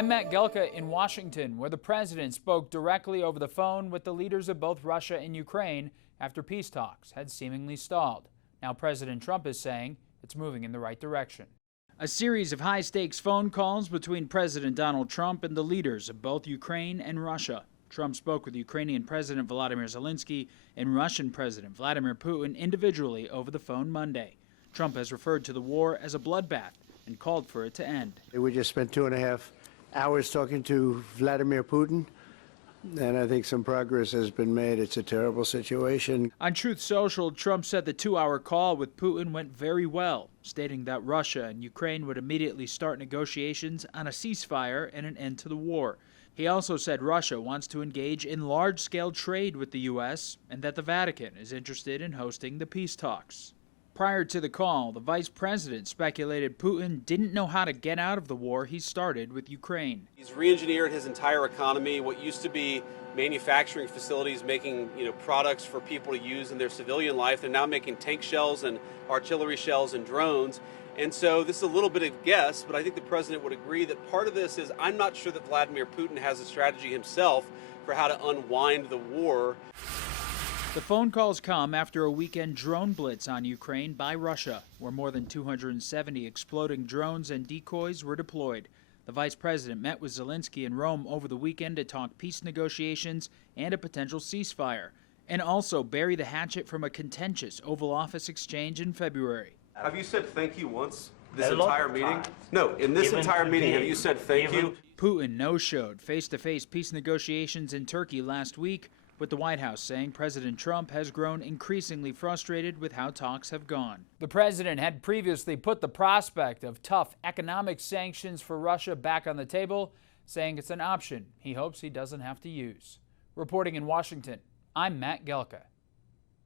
I'm Matt Gelka in Washington, where the president spoke directly over the phone with the leaders of both Russia and Ukraine after peace talks had seemingly stalled. Now President Trump is saying it's moving in the right direction. A series of high-stakes phone calls between President Donald Trump and the leaders of both Ukraine and Russia. Trump spoke with Ukrainian President Volodymyr Zelensky and Russian President Vladimir Putin individually over the phone Monday. Trump has referred to the war as a bloodbath and called for it to end. We just spent 2.5 hours talking to Vladimir Putin, and I think some progress has been made. It's a terrible situation. On Truth Social, Trump said the 2-hour call with Putin went very well, stating that Russia and Ukraine would immediately start negotiations on a ceasefire and an end to the war. He also said Russia wants to engage in large-scale trade with the U.S. and that the Vatican is interested in hosting the peace talks. Prior to the call, the vice president speculated Putin didn't know how to get out of the war he started with Ukraine. He's re-engineered his entire economy. What used to be manufacturing facilities making products for people to use in their civilian life, they're now making tank shells and artillery shells and drones. And so this is a little bit of guess, but I think the president would agree that part of this is I'm not sure that Vladimir Putin has a strategy himself for how to unwind the war. The phone calls come after a weekend drone blitz on Ukraine by Russia, where more than 270 exploding drones and decoys were deployed. The vice president met with Zelensky in Rome over the weekend to talk peace negotiations and a potential ceasefire, and also bury the hatchet from a contentious Oval Office exchange in February. Have you said thank you once this entire meeting? No, in this entire meeting, have you said thank you? Putin no-showed face-to-face peace negotiations in Turkey last week, with the White House saying President Trump has grown increasingly frustrated with how talks have gone. The president had previously put the prospect of tough economic sanctions for Russia back on the table, saying it's an option he hopes he doesn't have to use. Reporting in Washington, I'm Matt Gelka.